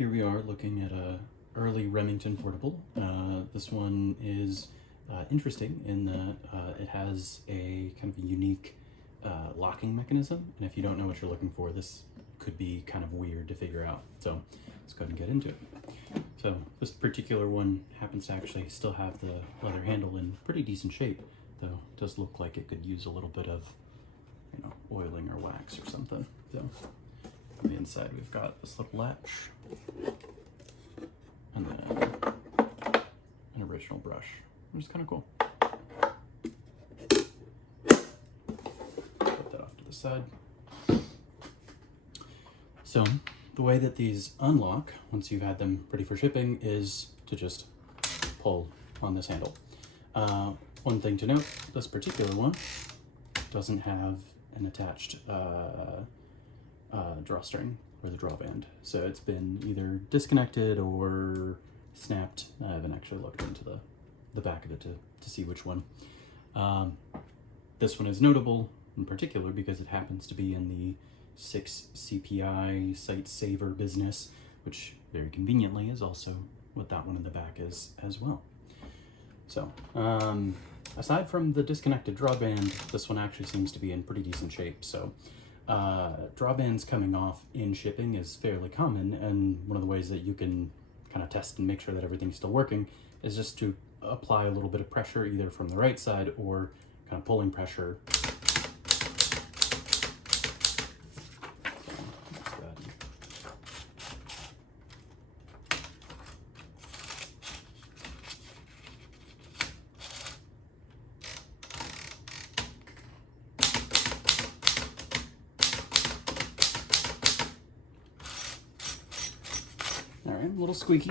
here we are looking at a early Remington portable. This one is interesting in that it has a kind of a unique locking mechanism, and if you don't know what you're looking for, this could be kind of weird to figure out. So let's go ahead and get into it. So this particular one happens to actually still have the leather handle in pretty decent shape, though it does look like it could use a little bit of, you know, oiling or wax or something. So on the inside we've got this little latch and then an original brush, which is kind of cool. Put that off to the side. So the way that these unlock, once you've had them ready for shipping, is to just pull on this handle. One thing to note, this particular one doesn't have an attached drawstring or the drawband. So it's been either disconnected or snapped. I haven't actually looked into the back of it to see which one. This one is notable in particular because it happens to be in the 6 CPI site saver business, which very conveniently is also what that one in the back is as well. So aside from the disconnected drawband, this one actually seems to be in pretty decent shape. So drawbands coming off in shipping is fairly common, and one of the ways that you can kind of test and make sure that everything's still working is just to apply a little bit of pressure either from the right side or kind of pulling pressure. All right, a little squeaky.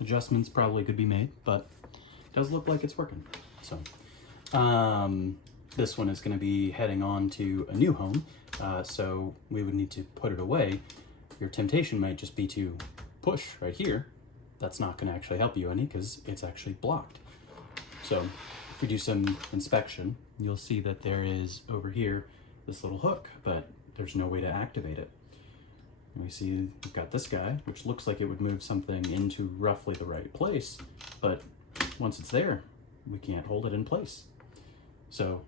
Adjustments probably could be made, but it does look like it's working. So this one is going to be heading on to a new home, so we would need to put it away. Your temptation might just be to push right here. That's not going to actually help you any because it's actually blocked. So if we do some inspection, you'll see that there is over here this little hook, but there's no way to activate it. We see we've got this guy, which looks like it would move something into roughly the right place, but once it's there, we can't hold it in place. So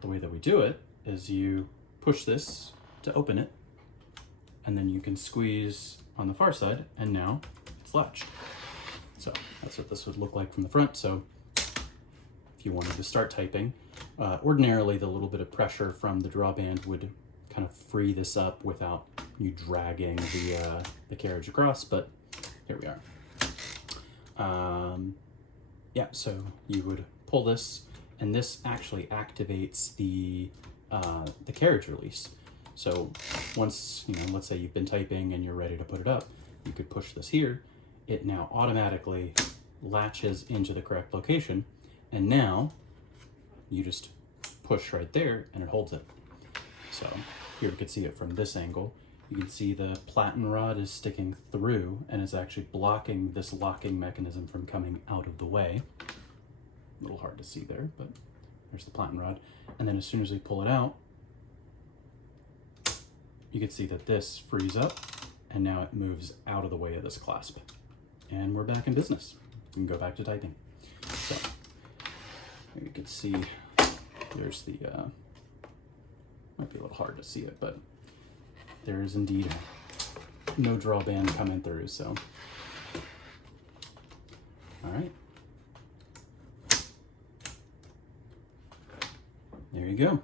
the way that we do it is you push this to open it, and then you can squeeze on the far side, and now it's latched. So that's what this would look like from the front. So if you wanted to start typing, ordinarily the little bit of pressure from the drawband would kind of free this up without you dragging the carriage across, but here we are. Yeah, so you would pull this, and this actually activates the carriage release. So once, you know, let's say you've been typing and you're ready to put it up, you could push this here. It now automatically latches into the correct location, and now you just push right there and it holds it. So here we can see it from this angle. You can see the platen rod is sticking through and is actually blocking this locking mechanism from coming out of the way. A little hard to see there, but there's the platen rod. And then as soon as we pull it out, you can see that this frees up and now it moves out of the way of this clasp. And we're back in business. We can go back to typing. So you can see there's the, might be a little hard to see it, but there is indeed no drawband coming through, so. All right. There you go.